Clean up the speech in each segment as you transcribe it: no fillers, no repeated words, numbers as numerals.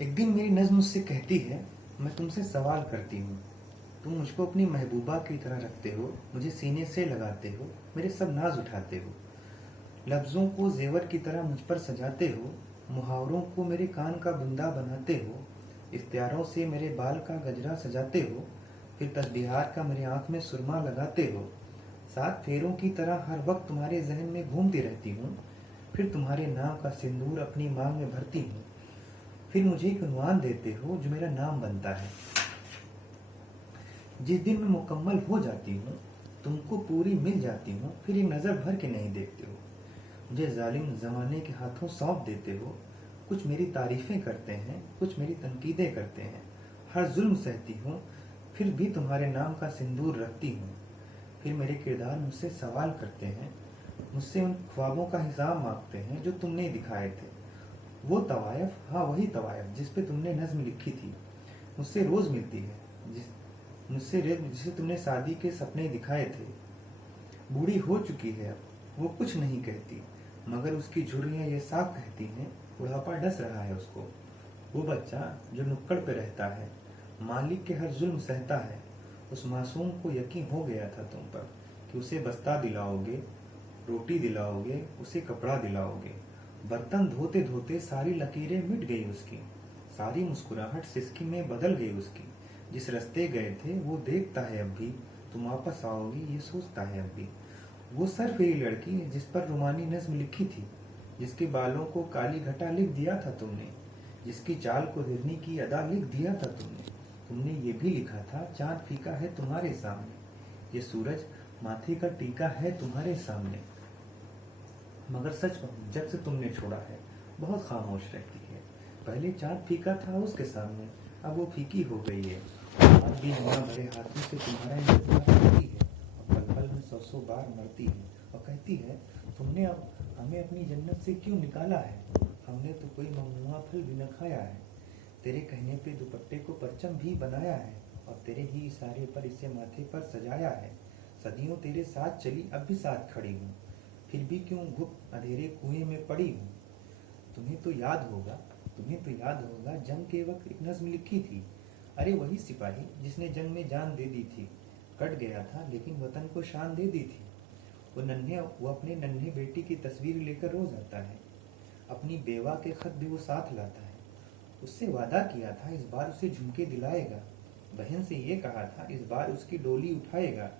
एक दिन मेरी नज़्म मुझसे कहती है, मैं तुमसे सवाल करती हूँ। तुम मुझको अपनी महबूबा की तरह रखते हो, मुझे सीने से लगाते हो, मेरे सब नाज उठाते हो। लफ्ज़ों को जेवर की तरह मुझ पर सजाते हो, मुहावरों को मेरे कान का बुंदा बनाते हो, इख्तियारों से मेरे बाल का गजरा सजाते हो, फिर तस्बीहात का मेरे आँख में सुरमा लगाते हो। सात फेरों की तरह हर वक्त तुम्हारे जहन में घूमती रहती हूँ, फिर तुम्हारे नाम का सिंदूर अपनी मांग में भरती हूँ। फिर मुझे एक उन्वान देते हो जो मेरा नाम बनता है। जिस दिन मैं मुकम्मल हो जाती हूँ, तुमको पूरी मिल जाती हूँ, फिर एक नज़र भर के नहीं देखते हो। मुझे जालिम ज़माने के हाथों सौंप देते हो। कुछ मेरी तारीफ़ें करते हैं, कुछ मेरी तनकीदें करते हैं। हर जुल्म सहती हूँ, फिर भी तुम्हारे नाम का सिंदूर रखती हूँ। फिर मेरे किरदार मुझसे सवाल करते हैं, मुझसे उन ख्वाबों का हिसाब मांगते हैं जो तुमने दिखाए थे। वो तवायफ, हाँ वही तवायफ जिस पे तुमने नज़्म लिखी थी, मुझसे रोज़ मिलती है। जिसे तुमने शादी के सपने दिखाए थे। बूढ़ी हो चुकी है अब, वो कुछ नहीं कहती, मगर उसकी झुर्रियाँ ये साफ कहती हैं, बुढ़ापा डस रहा है उसको। वो बच्चा जो नुक्कड़ पे रहता है, मालिक के हर जुल्म सहता है, उस मासूम को यकीन हो गया था तुम पर कि उसे बस्ता दिलाओगे, रोटी दिलाओगे, उसे कपड़ा दिलाओगे। बर्तन धोते धोते सारी लकीरें मिट गई उसकी, सारी मुस्कुराहट सिसकी में बदल गई उसकी। जिस रास्ते गए थे वो देखता है अब भी, तुम वापस आओगी ये सोचता है अब भी। वो सर फेरी लड़की जिस पर रुमानी नज्म लिखी थी, जिसके बालों को काली घटा लिख दिया था तुमने, जिसकी चाल को हिरनी की अदा लिख दिया था तुमने। तुमने ये भी लिखा था, चांद फीका है तुम्हारे सामने, ये सूरज माथे का टीका है तुम्हारे सामने। मगर सच कहूं, जब से तुमने छोड़ा है बहुत खामोश रहती है। पहले चांद फीका था उसके सामने, अब वो फीकी हो गई है। आज भी दुनिया भरे हाथों से तुम्हारा इंतजार करती है, और पल पल में 100 बार मरती है और कहती है, तुमने अब हमें अपनी जन्नत से क्यों निकाला है? हमने तो कोई ममनुआ फल भी न खाया है। तेरे कहने पे दुपट्टे को परचम भी बनाया है, और तेरे ही इशारे पर इसे माथे पर सजाया है। सदियों तेरे साथ चली, अब भी साथ खड़ी हूँ, फिर भी क्यों गुप्त अंधेरे कुएं में पड़ी हूँ। तुम्हें तो याद होगा, तुम्हें तो याद होगा, जंग के वक्त एक नज्म लिखी थी। अरे वही सिपाही जिसने जंग में जान दे दी थी, कट गया था लेकिन वतन को शान दे दी थी। वो अपने नन्हे बेटी की तस्वीर लेकर रोज आता है, अपनी बेवा के खत भी वो साथ लाता है। उससे वादा किया था इस बार उसे झुमके दिलाएगा, बहन से ये कहा था इस बार उसकी डोली उठाएगा,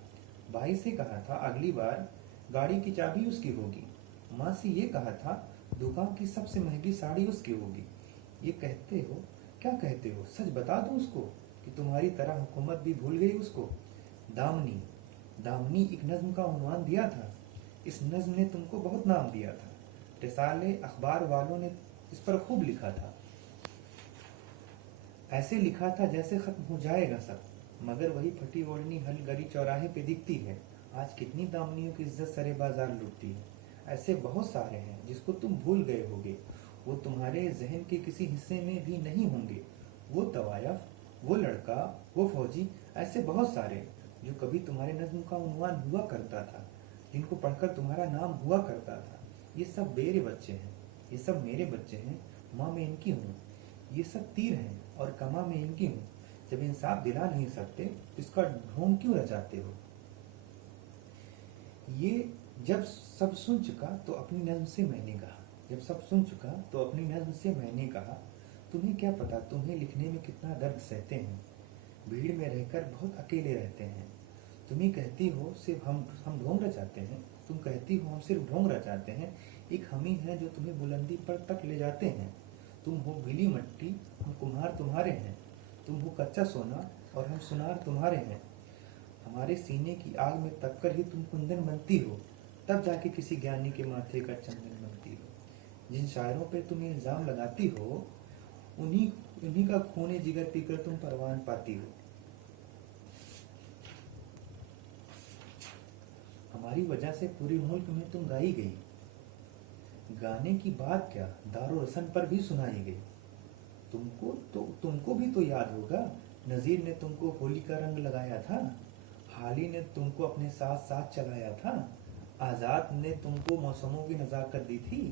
भाई से कहा था अगली बार गाड़ी की चाबी उसकी होगी, माँ से ये कहा था दुकान की सबसे महंगी साड़ी उसकी होगी। ये कहते हो, क्या कहते हो, सच बता दो उसको कि तुम्हारी तरह हुकूमत भी भूल गई उसको। दामनी, दामनी एक नज्म का उन्वान दिया था। इस नज्म ने तुमको बहुत नाम दिया था। रिसाले अखबार वालों ने इस पर खूब लिखा था। ऐसे लिखा था जैसे खत्म हो जाएगा सब, मगर वही फटी ओढ़नी हल गली चौराहे पे दिखती है। आज कितनी दामनियों की इज्जत सरे बाजार लूटती है। ऐसे बहुत सारे हैं जिसको तुम भूल गए होगे, वो तुम्हारे जहन के किसी हिस्से में भी नहीं होंगे। वो तवायफ, वो लड़का, वो फौजी, ऐसे बहुत सारे जो कभी तुम्हारे नज्म का उन्वान हुआ करता था, जिनको पढ़कर तुम्हारा नाम हुआ करता था। ये सब मेरे बच्चे हैं, ये सब मेरे बच्चे हैं। माँ मैं इनकी हूँ, ये सब तीर हैं और कमा मैं इनकी हूँ। जब इंसाफ दिला नहीं सकते तो इसका ढोंग क्यों रचाते हो? ये जब सब सुन चुका तो अपनी नज्म से मैंने कहा, जब सब सुन चुका तो अपनी नज्म से मैंने कहा, तुम्हें क्या पता तुम्हें लिखने में कितना दर्द सहते हैं। भीड़ में रहकर बहुत अकेले रहते हैं। तुम्हें कहती हो सिर्फ हम ढोंग रचाते हैं, तुम कहती हो हम सिर्फ ढोंग रचाते हैं। एक हम ही है जो तुम्हें बुलंदी पर तक ले जाते हैं। तुम हो गीली मिट्टी, हम कुम्हार तुम्हारे हैं। तुम हो कच्चा सोना और हम सुनार तुम्हारे हैं। हमारे सीने की आग में तपकर ही तुम कुंदन बनती हो, तब जाके किसी ज्ञानी के माथे का चंदन बनती हो। जिन शायरों पे तुम इल्जाम लगाती हो, उन्हीं उन्हीं का खूने जिगर पीकर तुम परवान पाती हो। हमारी वजह से पूरे मुल्क में तुम गाई गई। गाने की बात क्या, दारो रसन पर भी सुनाई गई। तुमको भी तो याद होगा, नजीर ने तुमको होली का रंग लगाया था, हाली ने तुमको अपने साथ साथ चलाया था, आजाद ने तुमको मौसमों की नजाकत दी थी,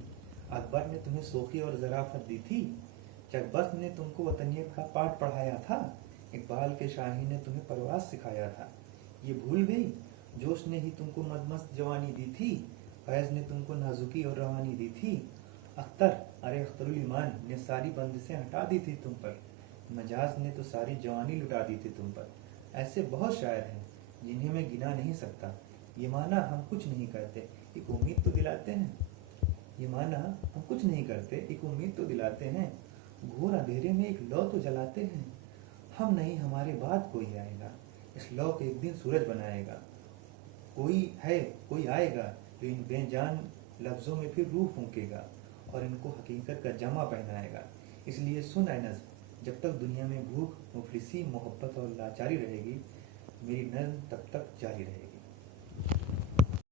अकबर ने तुम्हें सोखी और जराफत दी थी। चकबस्त ने तुमको वतनियत का पाठ पढ़ाया था, इकबाल के शाही ने तुम्हें परवास सिखाया था। ये भूल गई जोश ने ही तुमको मदमस्त जवानी दी थी, फैज ने तुमको नाजुकी और रवानी दी थी। अख्तर अरे अख्तरुल ईमान ने सारी बंदिशें हटा दी थी तुम पर, मजाज ने तो सारी जवानी लुटा दी थी तुम पर। ऐसे बहुत शायर हैं जिन्हें मैं गिना नहीं सकता। ये माना हम कुछ नहीं करते, एक उम्मीद तो दिलाते हैं। ये माना हम कुछ नहीं करते, एक उम्मीद तो दिलाते हैं। घोर अंधेरे में एक लौ तो जलाते हैं। हम नहीं हमारे बाद कोई आएगा, इस लौ को एक दिन सूरज बनाएगा। कोई है, कोई आएगा जो इन बेजान लफ्ज़ों में फिर रूह फूंकेगा और इनको हकीकत का जमा पहनाएगा। इसलिए सुन ऐ नज़्म, जब तक दुनिया में भूख, मुफलिसी, मोहब्बत और लाचारी रहेगी, मेरी नज़्म तब तक जारी रहेगी।